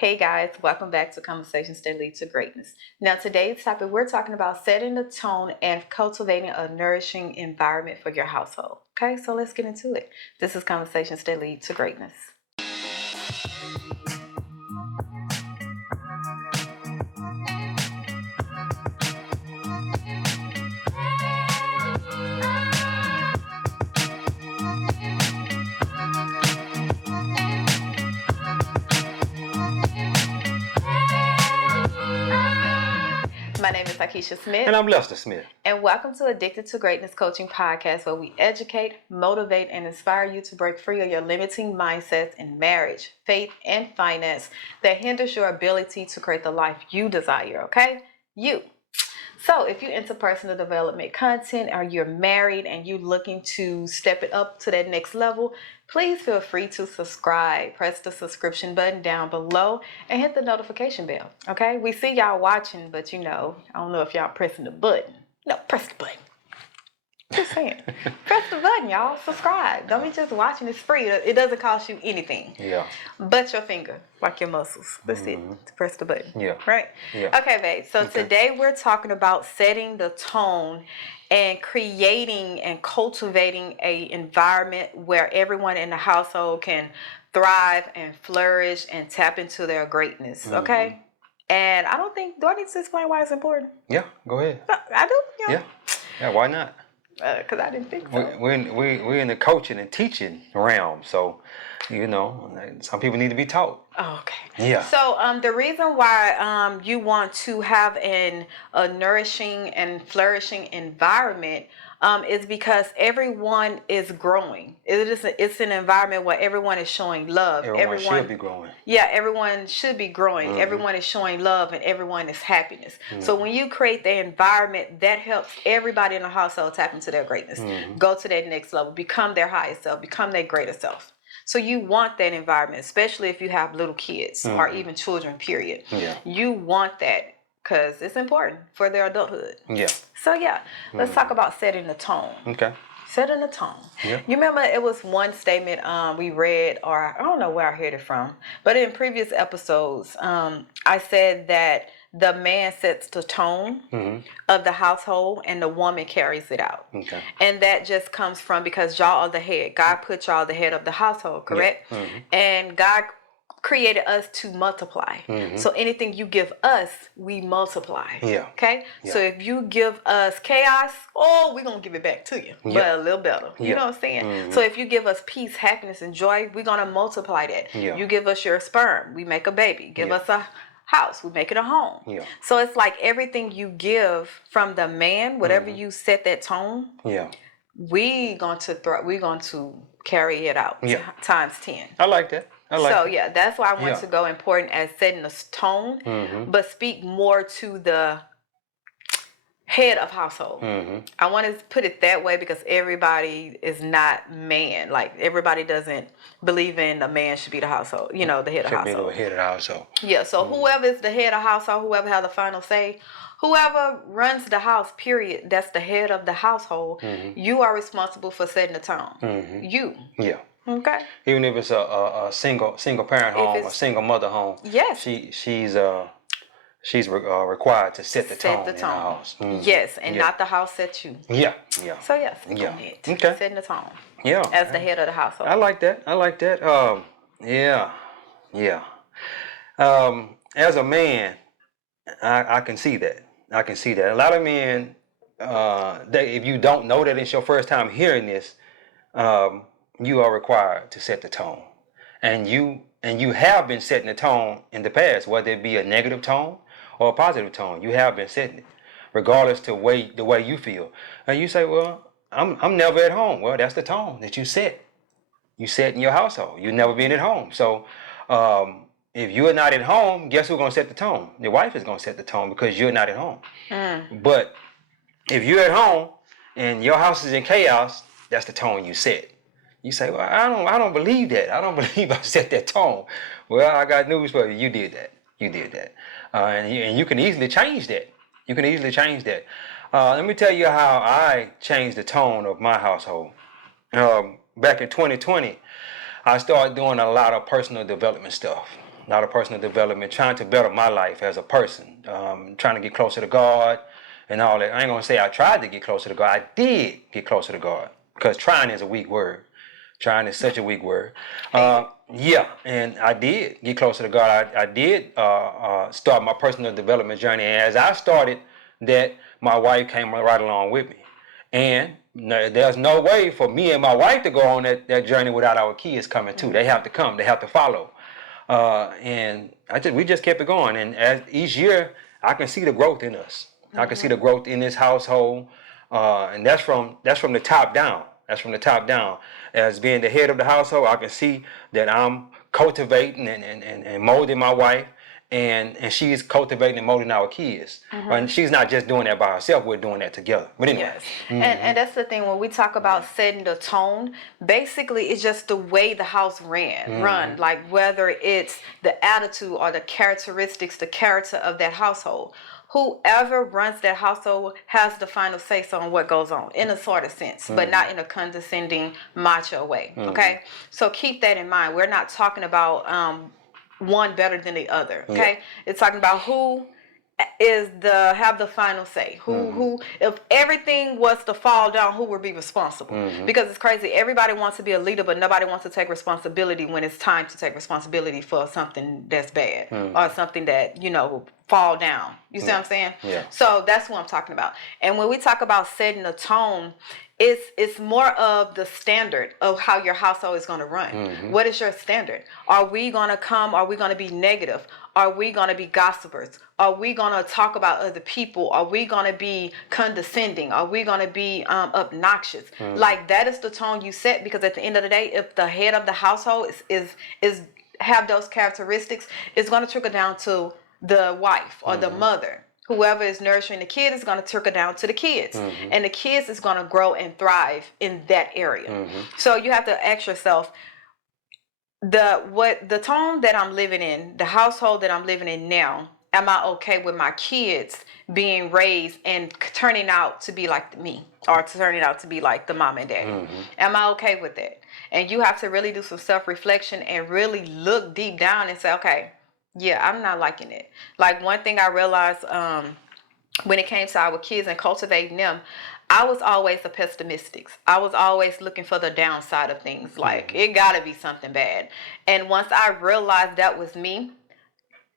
Hey guys, welcome back to Conversations That Lead to Greatness. Now, today's topic, we're talking about setting the tone and cultivating a nourishing environment for your household. Okay, so let's get into it. This is Conversations That Lead to Greatness. My name is Akeisha Smith. And I'm Lester Smith. And welcome to Addicted to Greatness Coaching Podcast, where we educate, motivate, and inspire you to break free of your limiting mindsets in marriage, faith, and finance that hinders your ability to create the life you desire, okay? You. So if you're into personal development content or you're married and you're looking to step it up to that next level, please feel free to subscribe. Press the subscription button down below and hit the notification bell. Okay? We see y'all watching, but I don't know if y'all pressing the button. No, press the button. Just saying. Press the button, y'all. Subscribe. Don't be just watching. It's free. It doesn't cost you anything. Yeah. But your finger, like your muscles. That's it. Press the button. Yeah. Right? Yeah. Okay, babe. So today we're talking about setting the tone and creating and cultivating a environment where everyone in the household can thrive and flourish and tap into their greatness. Okay? And do I need to explain why it's important? Yeah, go ahead. I do? Yeah, why not? Because I didn't think so. We're in the coaching and teaching realm, so some people need to be taught. Oh, okay. Yeah. So the reason why you want to have a nourishing and flourishing environment is because everyone is growing. It's an environment where everyone is showing love. Everyone should be growing. Yeah, everyone should be growing. Everyone is showing love and everyone is happiness. So when you create the environment, that helps everybody in the household tap into their greatness. Go to that next level, become their highest self, become their greater self. So you want that environment, especially if you have little kids or even children, period. Yeah. You want that because it's important for their adulthood. Yeah. So let's talk about setting the tone. Okay. Setting the tone. Yeah. You remember it was one statement we read, or I don't know where I heard it from, but in previous episodes, I said that the man sets the tone of the household and the woman carries it out. Okay. And that just comes from because y'all are the head. God put y'all the head of the household, correct? Yeah. And God created us to multiply. So anything you give us, we multiply. Yeah. Okay? Yeah. So if you give us chaos, we're going to give it back to you. Yeah. But a little better. You know what I'm saying? So if you give us peace, happiness, and joy, we're going to multiply that. Yeah. You give us your sperm, we make a baby. Give us a house, we make it a home. Yeah. So it's like everything you give from the man, whatever you set that tone, we're going to carry it out times 10. I like that. That's why I want to go important as setting a tone, but speak more to the head of household. I want to put it that way because everybody is not man. Like everybody doesn't believe in a man should be the household, the head of household. Should be the head of the household. Yeah, so whoever is the head of household, whoever has the final say, whoever runs the house, period, that's the head of the household, you are responsible for setting the tone. You. Yeah. Okay. Even if it's a single parent home, a single mother home. Yes. She's required to set the tone in the house. Yes, and not the house set you. Yeah. So speak on it. Okay. Setting the tone. Yeah. As the head of the household. I like that. Yeah. As a man, I can see that. A lot of men, if you don't know that it's your first time hearing this, you are required to set the tone, and you have been setting the tone in the past, whether it be a negative tone or a positive tone. You have been setting it, regardless to the way you feel. And you say, "Well, I'm never at home." Well, that's the tone that you set. You set in your household. You've never been at home. So, if you're not at home, guess who's gonna set the tone? Your wife is gonna set the tone because you're not at home. But if you're at home and your house is in chaos, that's the tone you set. You say, "Well, I don't believe that. I don't believe I set that tone." Well, I got news for you. You did that. And you can easily change that. Let me tell you how I changed the tone of my household. Back in 2020, I started doing a lot of personal development stuff. a lot of personal development, trying to better my life as a person, trying to get closer to God and all that. I ain't gonna say I tried to get closer to God. I did get closer to God, because trying is a weak word. Trying is such a weak word. Yeah, and I did get closer to God. I did start my personal development journey. And as I started that, my wife came right along with me. And there's no way for me and my wife to go on that journey without our kids coming too. They have to come. They have to follow. And we just kept it going. And as each year, I can see the growth in us. I can see the growth in this household, and that's from the top down. That's from the top down. As being the head of the household, I can see that I'm cultivating and molding my wife, and she's cultivating and molding our kids. And she's not just doing that by herself, we're doing that together. But anyway. Yes. And that's the thing, when we talk about setting the tone, basically it's just the way the house run, like whether it's the attitude or the characteristics, the character of that household. Whoever runs that household has the final say so on what goes on, in a sort of sense, but not in a condescending, macho way. Okay, so keep that in mind. We're not talking about one better than the other. Okay, it's talking about who have the final say. Who if everything was to fall down, who would be responsible? Because it's crazy. Everybody wants to be a leader, but nobody wants to take responsibility when it's time to take responsibility for something that's bad or something that fall down. You see what I'm saying? Yeah. So that's what I'm talking about. And when we talk about setting a tone, it's more of the standard of how your household is going to run. What is your standard? Are we going to come? Are we going to be negative? Are we going to be gossipers? Are we going to talk about other people? Are we going to be condescending? Are we going to be obnoxious? Like, that is the tone you set, because at the end of the day, if the head of the household is have those characteristics, it's going to trickle down to the wife or the mother. Whoever is nourishing the kid is going to trickle down to the kids, and the kids is going to grow and thrive in that area. So you have to ask yourself, the tone that I'm living in, the household that I'm living in now, am I okay with my kids being raised and turning out to be like me, or turning out to be like the mom and dad? Am I okay with that? And you have to really do some self-reflection and really look deep down and say, okay, yeah, I'm not liking it. Like, one thing I realized when it came to our kids and cultivating them, I was always a pessimistic. I was always looking for the downside of things. Like, it gotta be something bad. And once I realized that was me,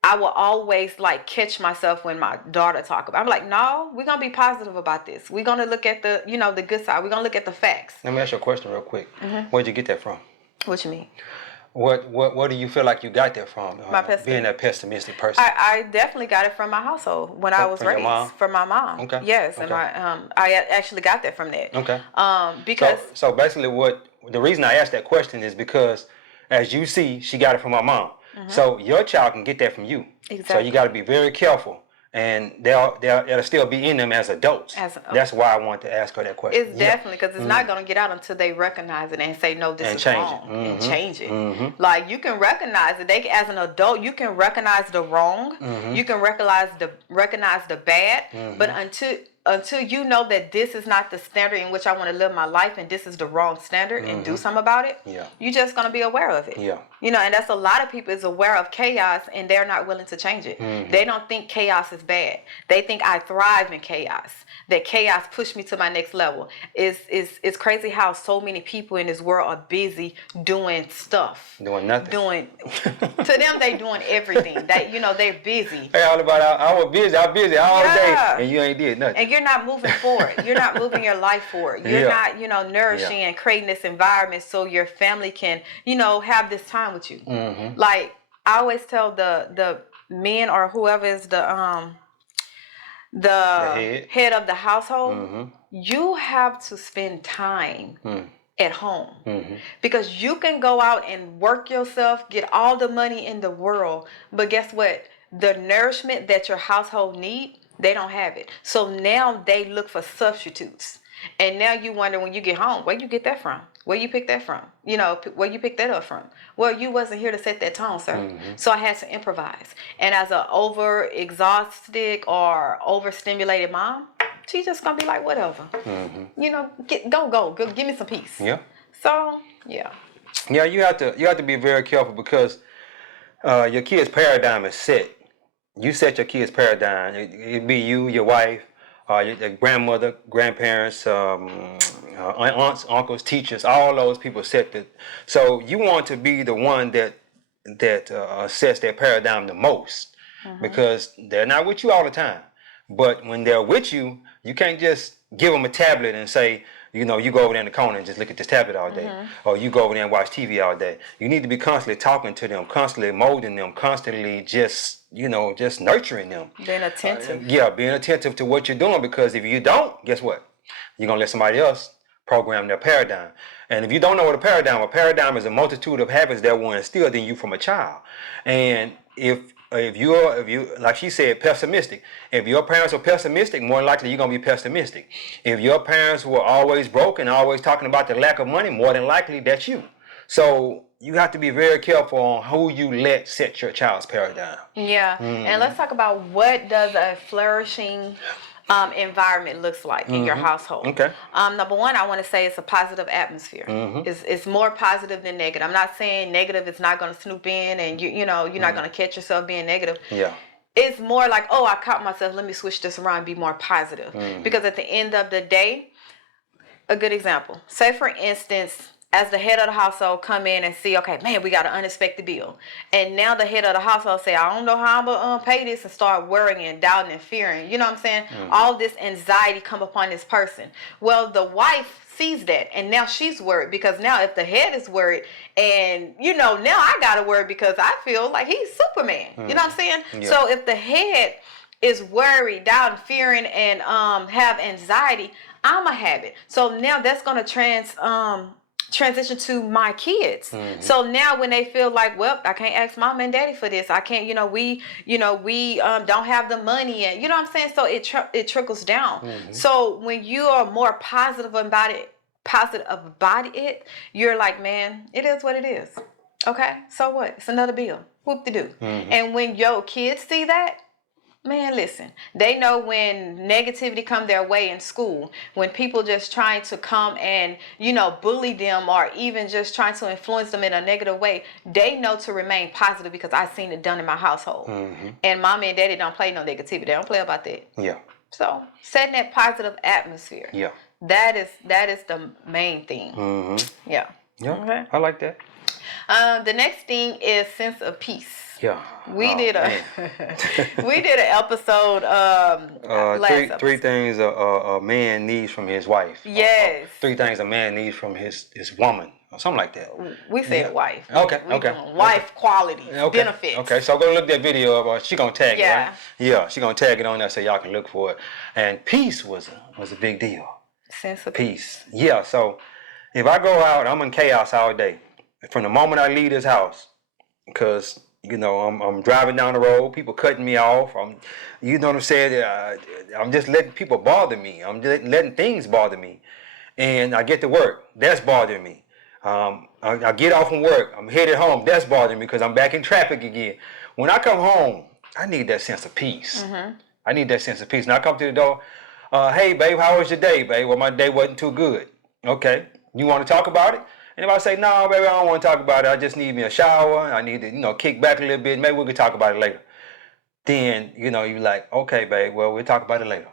I will always like catch myself when my daughter talk about it. I'm like, no, we're gonna be positive about this. We're gonna look at the the good side. We're gonna look at the facts. Let me ask you a question real quick. Where'd you get that from? What you mean? What do you feel like you got that from? Being a pessimistic person. I definitely got it from my household when I was From your raised. mom? From my mom. Okay. Yes, Okay. and I actually got that from that. Okay. Because so basically, the reason I asked that question is because, as you see, she got it from my mom. So your child can get that from you. Exactly. So you got to be very careful, and it'll still be in them as adults. That's why I wanted to ask her that question. It's definitely, because it's not going to get out until they recognize it and say, no, this is wrong, and change it. Like, you can recognize it. As an adult, you can recognize the wrong. You can recognize the bad. But until you know that this is not the standard in which I want to live my life, and this is the wrong standard, and do something about it, you're just going to be aware of it. And that's a lot of people is aware of chaos, and they're not willing to change it. They don't think chaos is bad. They think I thrive in chaos. That chaos pushed me to my next level. It's crazy how so many people in this world are busy doing stuff. Doing nothing. To them, they doing everything. They're busy. Hey, all about I was busy. I'm busy all day, and you ain't did nothing. And you're not moving forward. You're not moving your life forward. You're not, nourishing and creating this environment so your family can, have this time with you. Like, I always tell the men or whoever is the head of the household, you have to spend time at home, because you can go out and work yourself, get all the money in the world, but guess what? The nourishment that your household need, they don't have it. So now they look for substitutes. And now you wonder when you get home, where you get that from? Where you pick that from? Where you pick that up from? Well, you wasn't here to set that tone, sir. So I had to improvise. And as an over-exhausted or overstimulated mom, she's just going to be like, whatever. Go. Give me some peace. Yeah. So, yeah. Yeah, you have to be very careful, because your kid's paradigm is set. You set your kid's paradigm. It'd be you, your wife, your grandmother, grandparents, aunts, uncles, teachers. All those people set the. So you want to be the one that sets their paradigm the most, because they're not with you all the time. But when they're with you, you can't just give them a tablet and say, you know, you go over there in the corner and just look at this tablet all day, or you go over there and watch TV all day. You need to be constantly talking to them, constantly molding them, constantly just, you know, just nurturing them. Being attentive. Yeah, being attentive to what you're doing, because if you don't, guess what? You're going to let somebody else program their paradigm. And if you don't know what a paradigm is a multitude of habits that were instilled in you from a child. And if you like she said, pessimistic. If your parents were pessimistic, more likely you're gonna be pessimistic. If your parents were always broke and always talking about the lack of money, more than likely that's you. So you have to be very careful on who you let set your child's paradigm. Yeah, and let's talk about what does a flourishing environment looks like in your household. Okay. Number one, I want to say it's a positive atmosphere. It's more positive than negative. I'm not saying negative is not going to snoop in and you're not going to catch yourself being negative. Yeah. It's more like, oh, I caught myself. Let me switch this around and be more positive. Because at the end of the day, a good example. Say for instance, as the head of the household come in and see, okay, man, we got an unexpected bill. And now the head of the household say, I don't know how I'm going to pay this, and start worrying and doubting and fearing. You know what I'm saying? All this anxiety come upon this person. Well, the wife sees that, and now she's worried, because now if the head is worried, and, you know, now I got to worry because I feel like he's Superman. You know what I'm saying? Yeah. So if the head is worried, doubting, fearing, and have anxiety, I'm a habit. So now that's going to transition to my kids. So now when they feel like, well, I can't ask mom and daddy for this, I can't, we don't have the money, and you know what I'm saying, so it trickles down. So when you are more positive about it, you're like, man, it is what it is. Okay, so what? It's another bill. Whoop-de-doo. And when your kids see that, man, listen, they know when negativity come their way in school, when people just trying to come and, bully them, or even just trying to influence them in a negative way, they know to remain positive, because I've seen it done in my household. And mommy and daddy don't play no negativity. They don't play about that. Yeah. So setting that positive atmosphere. Yeah. That is the main thing. Yeah. Yeah. Okay. I like that. The next thing is sense of peace. Yeah. We did an episode last three things a man needs from his wife. Yes. 3 things a man needs from his woman, or something like that. We said wife. Okay. We wife qualities, benefits. Okay, so go look that video up. She gonna tag it, Yeah. right? Yeah, she gonna tag it on there so y'all can look for it. And peace was a big deal. Sense of Peace. Yeah, so if I go out, I'm in chaos all day. From the moment I leave this house, because I'm driving down the road, people cutting me off. I'm just letting people bother me. I'm just letting things bother me, and I get to work. That's bothering me. I get off from work. I'm headed home. That's bothering me because I'm back in traffic again. When I come home, I need that sense of peace. I need that sense of peace. And I come to the door. Hey, babe, how was your day, babe? Well, my day wasn't too good. Okay, you want to talk about it? And if I say, no, baby, I don't want to talk about it. I just need me a shower. I need to, kick back a little bit. Maybe we can talk about it later. Then, you're like, okay, babe, well, we'll talk about it later.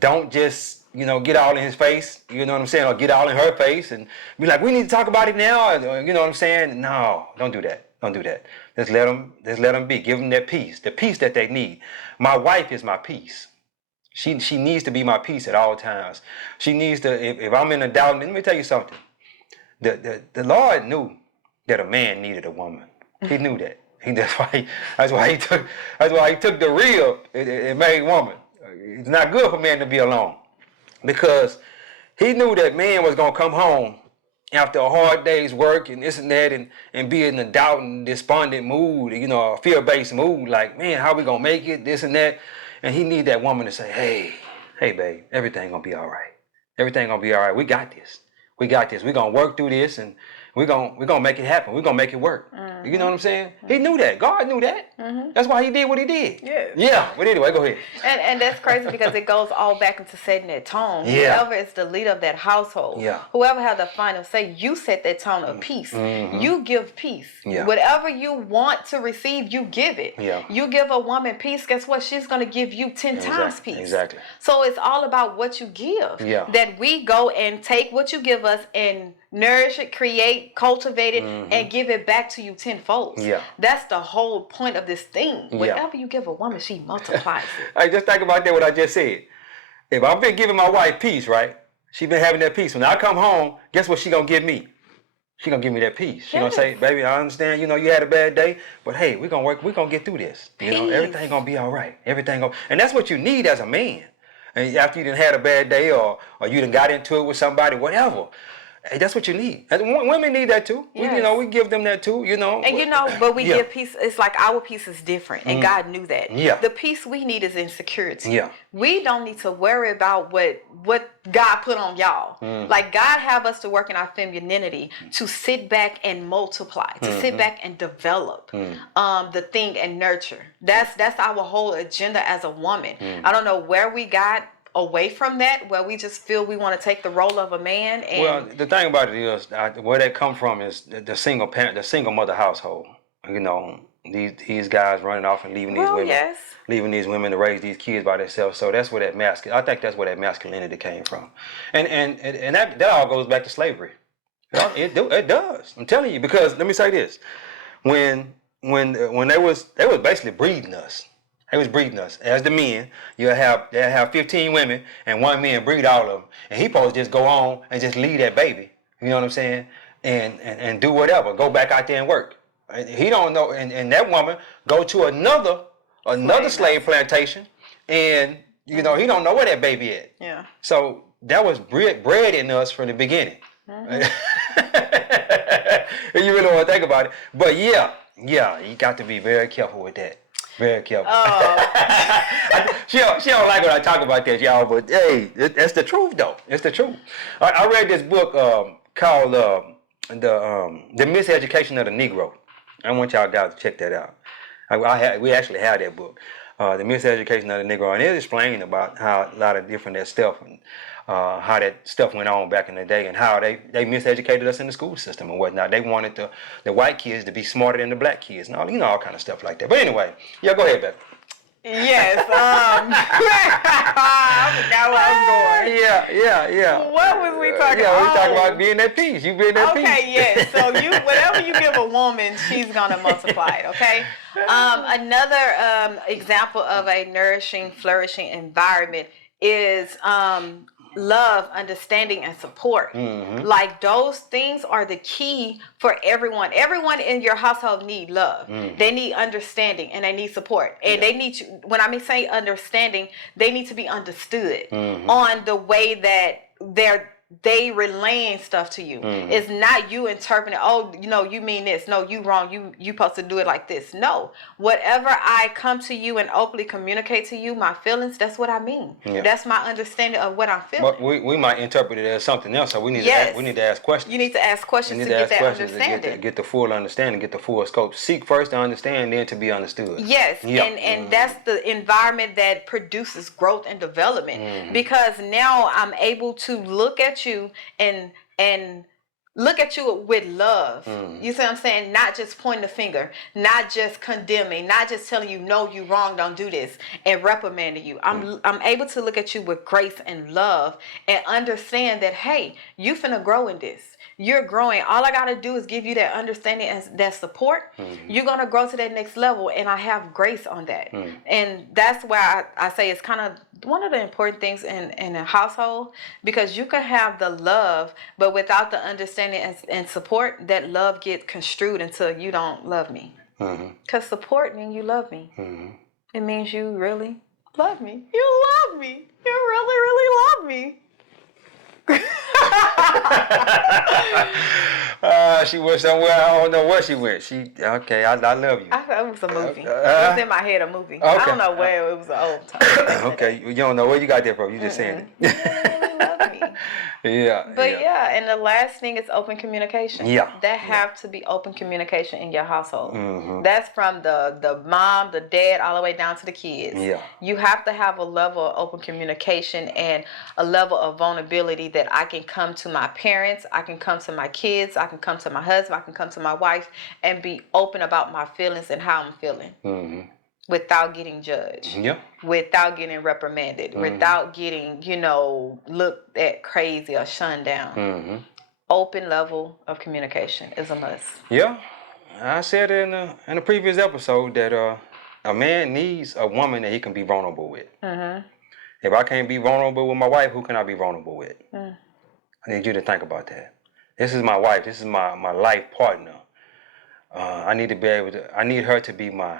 Don't just, get all in his face, you know what I'm saying, or get all in her face and be like, we need to talk about it now, you know what I'm saying? No, don't do that. Don't do that. Just let them be. Give them that peace, the peace that they need. My wife is my peace. She needs to be my peace at all times. She needs to, if I'm in a doubt, let me tell you something. The Lord knew that a man needed a woman. He knew that. That's why he took the real and made woman. It's not good for man to be alone, because he knew that man was gonna come home after a hard day's work and this and that, and be in a doubt and despondent mood, a fear-based mood, like, man, how we gonna make it, this and that. And he need that woman to say, hey babe, everything gonna be all right. Everything gonna be all right. We got this. We're gonna work through this, and we're gonna make it happen. We're gonna make it work. You know what I'm saying? He knew that. God knew that. That's why he did what he did. Yes. Yeah. But anyway, go ahead. And that's crazy because it goes all back into setting that tone. Yeah. Whoever is the leader of that household, Yeah. whoever has the final say, you set that tone of peace. You give peace. Yeah. Whatever you want to receive, you give it. Yeah. You give a woman peace, guess what? She's going to give you 10 times peace. Exactly. So it's all about what you give. Yeah. That we go and take what you give us and nourish it, create, cultivate it, and give it back to you tenfold. Yeah. That's the whole point of this thing. Yeah. Whatever you give a woman, she multiplies it. Hey, just think about that, what I just said. If I've been giving my wife peace, right? She been having that peace. When I come home, guess what she gonna give me? She gonna give me that peace. She gonna say, baby, I understand, you had a bad day, but hey, we're gonna work, we're gonna get through this. Everything gonna be all right. And that's what you need as a man. And after you done had a bad day or you done got into it with somebody, whatever. Hey, that's what you need. And women need that too. Yes. We give them that too, And but we give peace. It's like our peace is different, and God knew that. Yeah. The peace we need is in security. Yeah. We don't need to worry about what God put on y'all. Like God have us to work in our femininity to sit back and multiply, to sit back and develop the thing and nurture. That's our whole agenda as a woman. I don't know where we got away from that, where we just feel we want to take the role of a man. And well, the thing about it is, where they come from is the single parent, the single mother household. These guys running off and leaving these women, leaving these women to raise these kids by themselves. So that's where I think that's where that masculinity came from, and that all goes back to slavery. It does. I'm telling you, because let me say this: when they was basically breeding us. They was breeding us. As the men, they'll have 15 women and one man breed all of them. And he supposed to just go on and just leave that baby. You know what I'm saying? And do whatever. Go back out there and work. And he don't know. And that woman go to another slave plantation, and he don't know where that baby is. Yeah. So that was bred in us from the beginning. If you really want to think about it. But yeah, you got to be very careful with that. Very careful. Oh. She don't like when I talk about that, y'all, but hey, that's the truth, though. It's the truth. I read this book called The Miseducation of the Negro. I want y'all guys to check that out. We actually have that book, The Miseducation of the Negro, and it explained about how a lot of different that stuff and how that stuff went on back in the day, and how they miseducated us in the school system and whatnot. They wanted the white kids to be smarter than the black kids and all kind of stuff like that. But anyway, yeah, go ahead, Beth. Yes. I forgot where I was going. Yeah. What was we talking about? Yeah, we talking about being that peace. You being that peace. Okay, yes. So whatever you give a woman, she's gonna multiply it. Okay. Another example of a nourishing, flourishing environment is love, understanding, and support. Like those things are the key for everyone. Everyone in your household need love. They need understanding, and they need support. And they need you. When I say understanding, they need to be understood on the way that they relaying stuff to you. It's not you interpreting, you mean this. No, you wrong. You supposed to do it like this. No. Whatever I come to you and openly communicate to you, my feelings, that's what I mean. Yeah. That's my understanding of what I'm feeling. But we might interpret it as something else, so we need to ask questions. You need to ask questions to get that understanding. To get the full understanding, get the full scope. Seek first to understand, then to be understood. Yes, and that's the environment that produces growth and development. Because now I'm able to look at you and look at you with love. You see what I'm saying? Not just pointing the finger, not just condemning, not just telling you, no, you wrong, don't do this, and reprimanding you. I'm able to look at you with grace and love and understand that, hey, you finna grow in this. You're growing. All I got to do is give you that understanding and that support. You're going to grow to that next level, and I have grace on that. And that's why I say it's kind of one of the important things in a household, because you can have the love, but without the understanding and support, that love gets construed into you don't love me. Because support means you love me. It means you really love me. You love me. You really, really love me. She went somewhere. I don't know where she went. I love you. I thought it was a movie. It was in my head, a movie. Okay. I don't know where. It was an old time. Okay, you don't know where you got that from. You just saying it. You really love me. Yeah, But yeah, yeah, and the last thing is open communication. yeah, There yeah. have to be open communication in your household. Mm-hmm. That's from the mom, the dad, all the way down to the kids. Yeah. You have to have a level of open communication and a level of vulnerability that I can come to my parents, I can come to my kids, I can come to my husband, I can come to my wife and be open about my feelings and how I'm feeling. Mm-hmm. Without getting judged, Yeah. without getting reprimanded, without getting, looked at crazy or shunned down. Mm-hmm. Open level of communication is a must. Yeah. I said in the previous episode that a man needs a woman that he can be vulnerable with. Mm-hmm. If I can't be vulnerable with my wife, who can I be vulnerable with? Mm. I need you to think about that. This is my wife. This is my life partner. I need to be able to. I need her to be my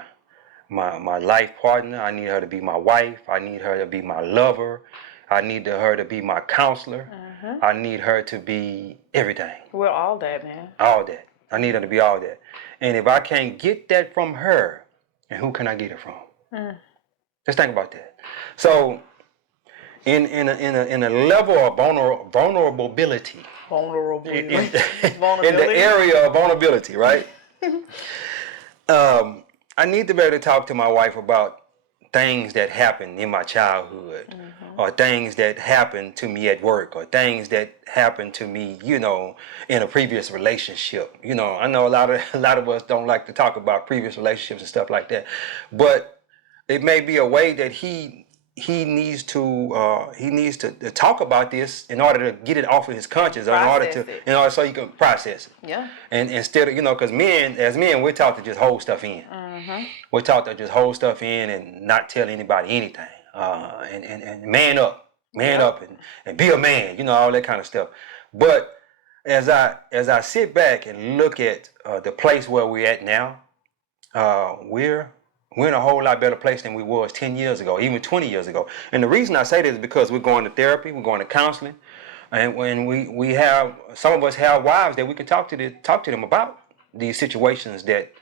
life partner. I need her to be my wife. I need her to be my lover. I need her to be my counselor. Mm-hmm. I need her to be everything. We're all that, man. All that. I need her to be all that. And if I can't get that from her, then who can I get it from? Mm. Just think about that. So, in a level of vulnerability, Vulnerability. in the area of vulnerability, right? I need to be able to talk to my wife about things that happened in my childhood, or things that happened to me at work, or things that happened to me, in a previous relationship. I know a lot of us don't like to talk about previous relationships and stuff like that, but it may be a way that he needs to talk about this in order to get it off of his conscience, or Process it. in order so he can process it. Yeah. And instead of, because as men, we're taught to just hold stuff in. Mm-hmm. We're taught to just hold stuff in and not tell anybody anything. And man up, and be a man, all that kind of stuff. But as I sit back and look at the place where we're at now, we're in a whole lot better place than we was 10 years ago, even 20 years ago. And the reason I say this is because we're going to therapy, we're going to counseling, and when we have, some of us have wives that we can talk to them about these situations that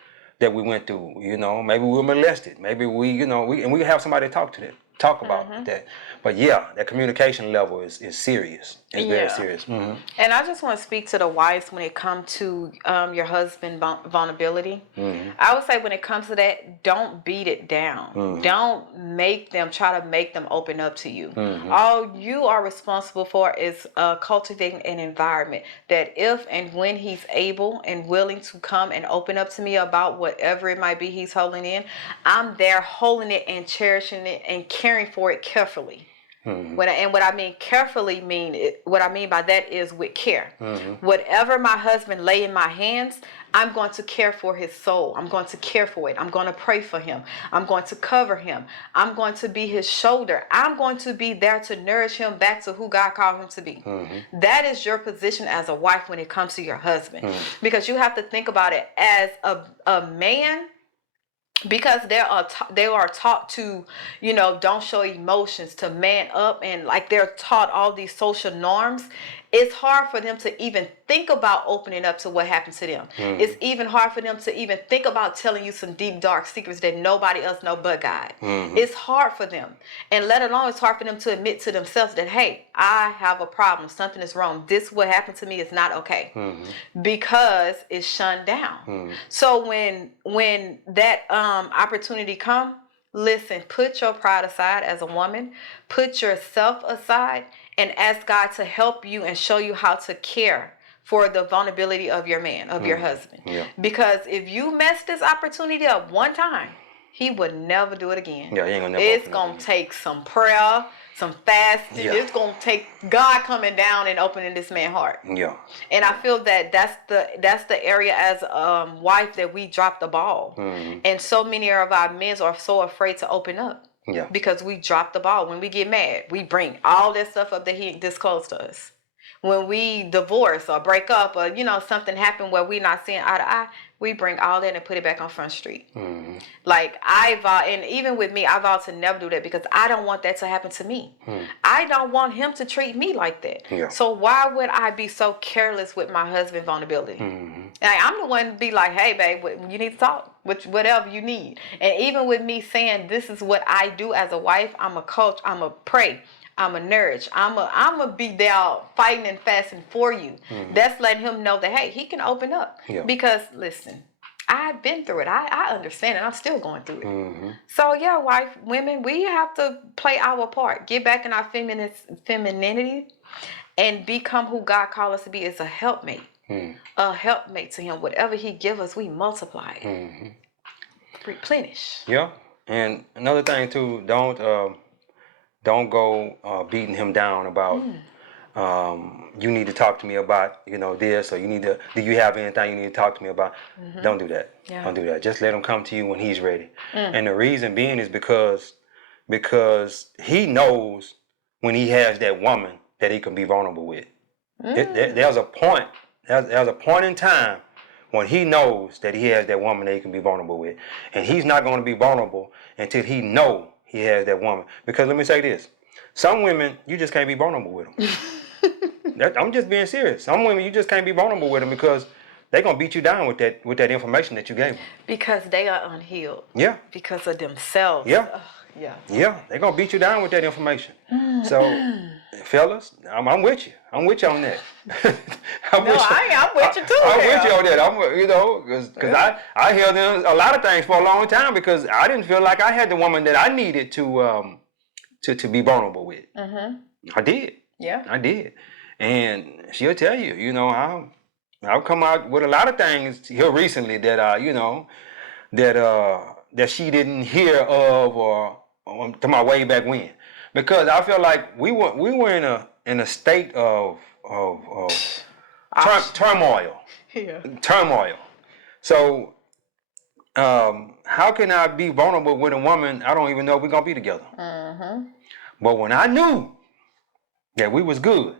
we went through. Maybe we were molested, maybe we have somebody to talk about that. But yeah, that communication level is serious. It's very serious. Mm-hmm. And I just want to speak to the wives when it comes to your husband vulnerability. Mm-hmm. I would say when it comes to that, don't beat it down. Mm-hmm. Don't try to make them open up to you. Mm-hmm. All you are responsible for is cultivating an environment that if and when he's able and willing to come and open up to me about whatever it might be he's holding in, I'm there holding it and cherishing it and caring for it carefully. Mm-hmm. What I mean carefully what I mean by that is with care. Mm-hmm. Whatever my husband lay in my hands, I'm going to care for his soul. I'm going to care for it. I'm going to pray for him. I'm going to cover him. I'm going to be his shoulder. I'm going to be there to nourish him back to who God called him to be. Mm-hmm. That is your position as a wife when it comes to your husband. Mm-hmm. Because you have to think about it as a man. Because they are taught to, don't show emotions, to man up, and like they're taught all these social norms. It's hard for them to even think about opening up to what happened to them. Mm-hmm. It's even hard for them to even think about telling you some deep, dark secrets that nobody else knows but God. Mm-hmm. It's hard for them. And let alone it's hard for them to admit to themselves that, hey, I have a problem. Something is wrong. This what happened to me is not okay. Mm-hmm. Because it's shunned down. Mm-hmm. So when that opportunity come, listen, put your pride aside as a woman, put yourself aside, and ask God to help you and show you how to care for the vulnerability of your man, of your husband. Yeah. Because if you mess this opportunity up one time, he would never do it again. Yeah, he ain't gonna never It's open gonna it. take some prayer, some fasting. Yeah. It's gonna take God coming down and opening this man's heart. Yeah. And I feel that that's the area as wife that we drop the ball. Mm-hmm. And so many of our men are so afraid to open up. Yeah. Because we drop the ball. When we get mad, we bring all that stuff up that he disclosed to us. When we divorce or break up or, something happened where we're not seeing eye to eye, we bring all that and put it back on Front Street. Mm-hmm. Like I vow, and even with me, I vow to never do that because I don't want that to happen to me. I don't want him to treat me like that. Yeah. So why would I be so careless with my husband's vulnerability? Mm-hmm. Like, I'm the one to be like, hey, babe, you need to talk, whatever you need. And even with me saying this is what I do as a wife, I'm a coach, I'm a pray. I'm a nourish. I'm a be there fighting and fasting for you. That's letting him know that, hey, he can open up. Yeah. Because listen, I've been through it. I understand it. I'm still going through it. Mm-hmm. So yeah, women, we have to play our part. Get back in our femininity and become who God called us to be as a helpmate. A helpmate to him. Whatever he give us, we multiply it. Replenish. Yeah. And another thing too, don't go beating him down about you need to talk to me about this, or do you have anything you need to talk to me about. Don't do that. Yeah. Don't do that. Just let him come to you when he's ready. And the reason being is because he knows when he has that woman that he can be vulnerable with. There's a point in time when he knows that he has that woman that he can be vulnerable with, and he's not going to be vulnerable until he he has that woman. Because let me say this: some women you just can't be vulnerable with them. I'm just being serious. Some women you just can't be vulnerable with them because they're gonna beat you down with that information that you gave them. Because they are unhealed. Yeah. Because of themselves. Yeah. Yeah. Yeah. They're gonna beat you down with that information. So, fellas, I'm with you. I'm with you on that. I'm with you too. I'm with you on that. Because I held in a lot of things for a long time because I didn't feel like I had the woman that I needed to be vulnerable with. I did. Yeah. I did. And she'll tell you, I've come out with a lot of things here recently that that she didn't hear of or to my way back when, because I feel like we were in a state of turmoil. Yeah. Turmoil. So how can I be vulnerable with a woman I don't even know if we're gonna be together? But when I knew that we was good,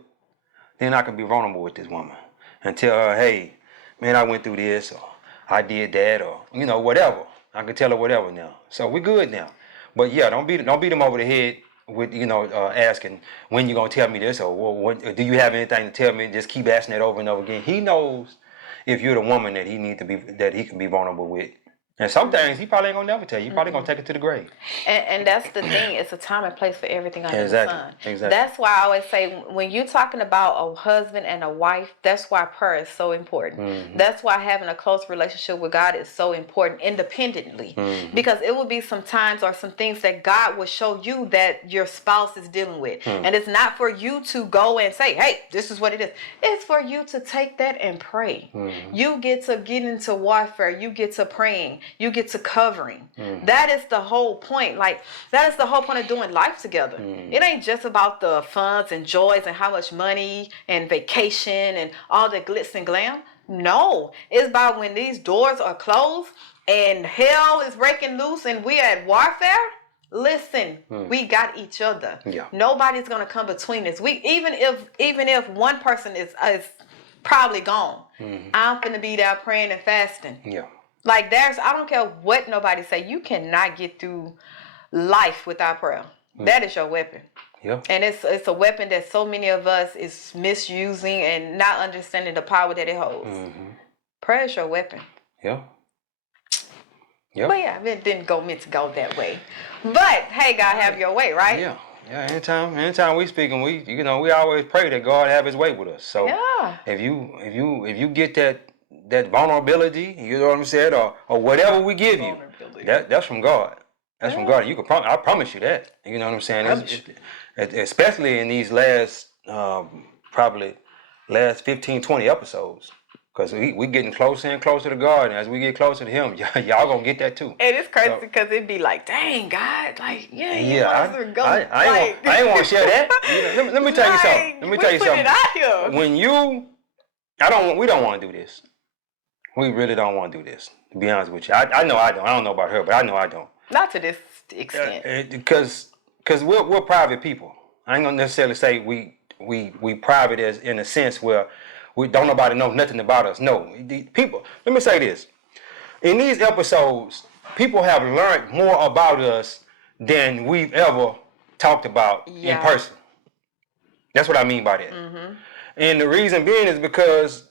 then I can be vulnerable with this woman and tell her, hey, man, I went through this, or I did that, or whatever. I can tell her whatever now. So we're good now. But yeah, don't beat them over the head with asking when you gonna tell me this, or do you have anything to tell me? Just keep asking that over and over again. He knows if you're the woman that he can be vulnerable with. And some things he probably ain't gonna never tell you. He probably gonna take it to the grave. And that's the thing. It's a time and place for everything under the sun. Exactly. That's why I always say when you're talking about a husband and a wife, that's why prayer is so important. That's why having a close relationship with God is so important independently. Because it will be some times or some things that God will show you that your spouse is dealing with. And it's not for you to go and say, hey, this is what it is. It's for you to take that and pray. You get into warfare. You get to praying. You get to covering. That is the whole point. Like, that is the whole point of doing life together. It ain't just about the funds and joys and how much money and vacation and all the glitz and glam. No, it's about when these doors are closed and hell is breaking loose and we're at warfare. Listen, we got each other. Yeah. Nobody's gonna come between us. Even if one person is probably gone, I'm gonna be there praying and fasting. Yeah. Like, I don't care what nobody say, you cannot get through life without prayer. That is your weapon. Yeah. And it's a weapon that so many of us is misusing and not understanding the power that it holds. Prayer is your weapon. Yeah. Yeah. But yeah, it didn't meant to go that way. But hey, God, have your way, right? Yeah. Yeah. Anytime we speaking, we always pray that God have His way with us. So yeah. if you get that vulnerability, you know what I'm saying, or whatever we give you, that's from God. That's from God. You can I promise you that. You know what I'm saying? Especially in these last probably last 15, 20 episodes. Because we getting closer and closer to God, and as we get closer to Him, y'all gonna get that too. And it's crazy because it'd be like, dang, God, like, I ain't want to share that. Let me tell you something. Let me tell you something. It out here. When we don't want to do this. We really don't want to do this. To be honest with you, I know I don't. I don't know about her, but I know I don't. Not to this extent. Because we're private people. I ain't gonna necessarily say we private as in a sense where we don't nobody know nothing about us. No, people. Let me say this: in these episodes, people have learned more about us than we've ever talked about in person. That's what I mean by that. And the reason being is because,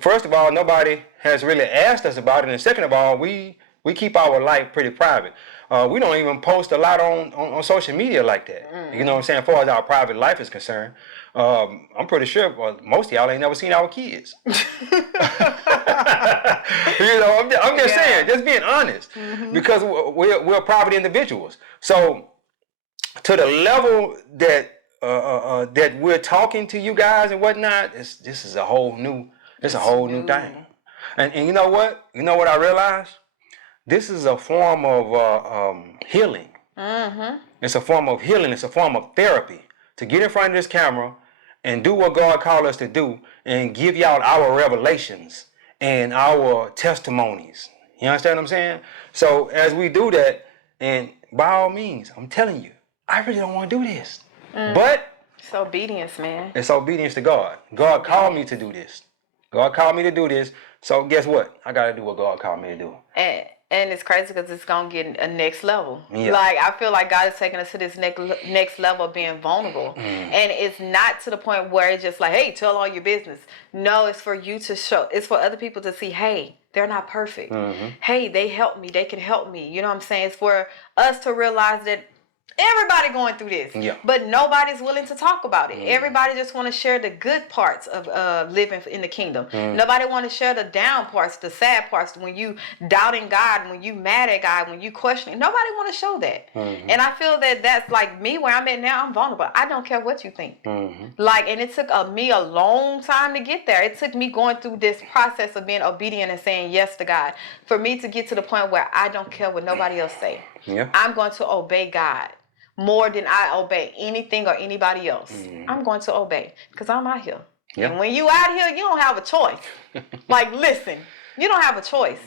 first of all, nobody has really asked us about it, and second of all, we keep our life pretty private. We don't even post a lot on social media like that. You know what I'm saying? As far as our private life is concerned, I'm pretty sure most of y'all ain't never seen our kids. I'm just saying, just being honest, because we're private individuals. So to the level that that we're talking to you guys and whatnot, this is a whole new thing. And you know what? You know what I realized? This is a form of healing. It's a form of healing. It's a form of therapy to get in front of this camera and do what God called us to do and give y'all our revelations and our testimonies. You understand what I'm saying? So as we do that, and by all means, I'm telling you, I really don't want to do this. But it's obedience, man. it's obedience to God. God called me to do this. God called me to do this. So guess what? I got to do what God called me to do. And it's crazy because it's going to get a next level. Yeah. Like, I feel like God is taking us to this next level of being vulnerable. And it's not to the point where it's just like, hey, tell all your business. No, it's for you to show. It's for other people to see, hey, they're not perfect. Hey, they help me. They can help me. You know what I'm saying? It's for us to realize that everybody going through this, but nobody's willing to talk about it. Everybody just want to share the good parts of living in the kingdom. Nobody want to share the down parts, the sad parts, when you doubting God, when you mad at God, when you questioning. Nobody want to show that. And I feel that that's like me, where I'm at now. I'm vulnerable. I don't care what you think. Like, and it took me a long time to get there. It took me going through this process of being obedient and saying yes to God for me to get to the point where I don't care what nobody else say. I'm going to obey God more than I obey anything or anybody else. I'm going to obey because I'm out here. And when you out here, you don't have a choice. Like, listen, you don't have a choice.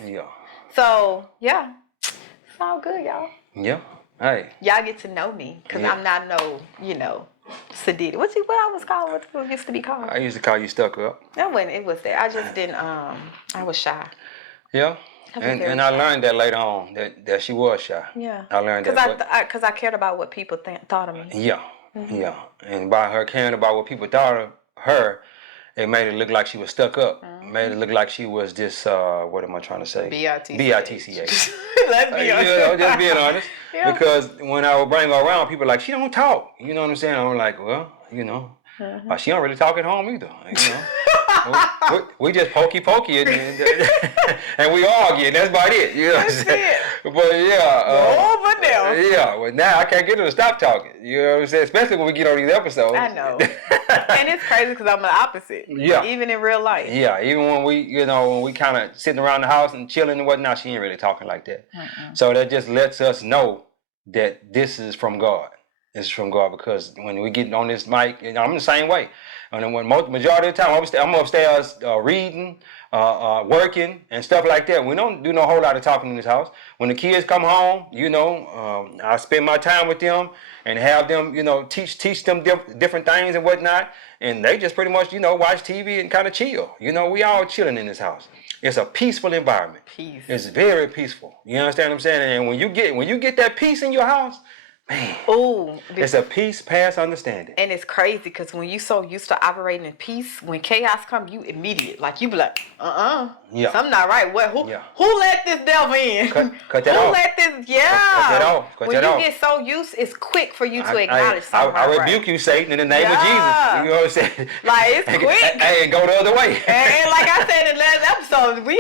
So, yeah, it's all good, y'all. Hey. Y'all get to know me because I'm not no, Sadidi. What I was called? What used to be called? I used to call you stuck up. That wasn't. It was there. I just didn't. I was shy. Yeah. And I learned that later on that she was shy. Yeah. I learned that because I cared about what people thought of me. Yeah. And by her caring about what people thought of her, it made it look like she was stuck up. Made it look like she was just what am I trying to say? B-I-T-C-H. Let's be honest. Just being honest. Because when I would bring her around, people were like, she don't talk. You know what I'm saying? I'm like, well, she don't really talk at home either. We just pokey and we argue. That's about it. You know what I'm saying? But but now I can't get her to stop talking. You know what I'm saying? Especially when we get on these episodes. I know. And it's crazy because I'm the opposite. Yeah. Even in real life. Yeah. Even when we kind of sitting around the house and chilling and whatnot, she ain't really talking like that. So that just lets us know that this is from God. This is from God, because when we get on this mic, I'm the same way. And then majority of the time, I'm upstairs reading, working, and stuff like that. We don't do no whole lot of talking in this house. When the kids come home, I spend my time with them and have them, teach them different things and whatnot. And they just pretty much, watch TV and kind of chill. We all chilling in this house. It's a peaceful environment. Peace. It's very peaceful. You understand what I'm saying? And when you get that peace in your house, man, it's a peace past understanding. And it's crazy because when you so used to operating in peace, when chaos come, you immediate. Like, you be like, something not right. What? Who let this devil in? Cut that off. Who let this? Cut that off. When you get so used, it's quick for you to acknowledge something. I rebuke you, Satan, in the name of Jesus. You know what I'm saying? Like, it's quick. And go the other way. And like I said in the last episode, we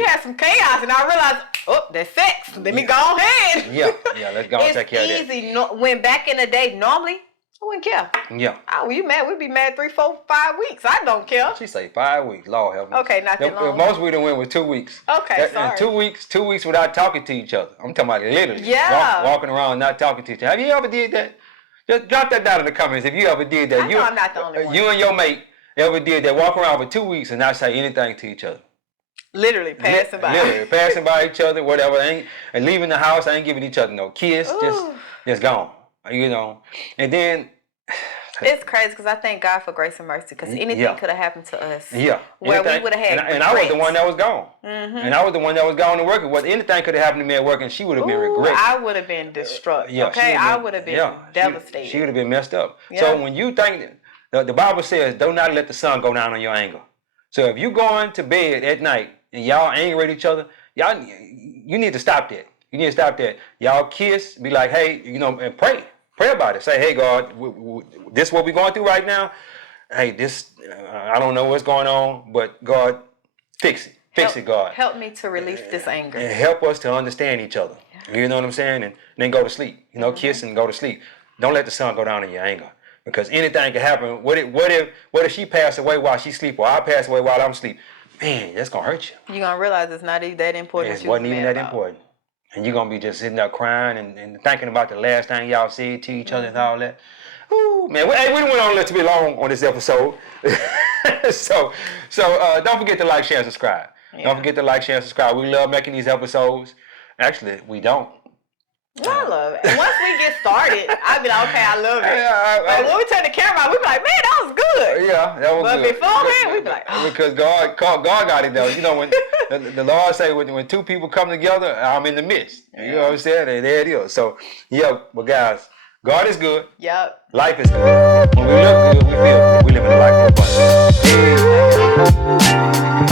had some chaos, and I realized, that's sex. Let me go ahead. Yeah, let's go and take care of that. It's easy. When back in the day, normally, I wouldn't care. Yeah. Oh, you mad? We'd be mad 3, 4, 5 weeks. I don't care. She say 5 weeks. Lord help me. Okay, not that long. Most we done went with 2 weeks. Okay, sorry. And 2 weeks without talking to each other. I'm talking about literally. Yeah. Walking around not talking to each other. Have you ever did that? Just drop that down in the comments if you ever did that. I know I'm not the only one. You and your mate ever did that? Walk around for 2 weeks and not say anything to each other. Literally passing by. Literally passing by each other, whatever. And leaving the house, ain't giving each other no kiss. Just gone. And then it's crazy because I thank God for grace and mercy, because anything could have happened to us. Yeah. Where we would have had and I was the one that was gone. And I was the one that was gone to work. Well, anything could have happened to me at work, and she would have been regretting. I would have been distraught. I would have been devastated. She would have been messed up. Yeah. So when you think, the Bible says, do not let the sun go down on your anger. So if you going to bed at night and y'all angry at each other, you need to stop that. You need to stop that. Y'all kiss, be like, hey, and pray. Pray about it. Say, hey, God, this is what we're going through right now. Hey, this, I don't know what's going on, but God, fix it. Fix it, God. Help me to release this anger. And help us to understand each other. You know what I'm saying? And then go to sleep. Kiss and go to sleep. Don't let the sun go down in your anger. Because anything can happen. What if she passed away while she sleep, or I pass away while I'm asleep? Man, that's gonna hurt you. You're gonna realize it's not even that important. It wasn't even that important. And you're gonna be just sitting there crying and thinking about the last thing y'all said to each other and all that. Ooh, man, we went on a little bit long on this episode. so don't forget to like, share, and subscribe. Yeah. Don't forget to like, share, and subscribe. We love making these episodes. Actually, we don't. I love it. And once we get started, I'll be like, okay, I love it. But when we turn the camera on, we be like, man, that was good. Yeah, that was good. But beforehand, we be like, oh. Because God got it though. When the Lord say when two people come together, I'm in the midst. You know what I'm saying? And there it is. So, but guys, God is good. Yep. Life is good. When we look good, we feel good. We live in a life of abundance.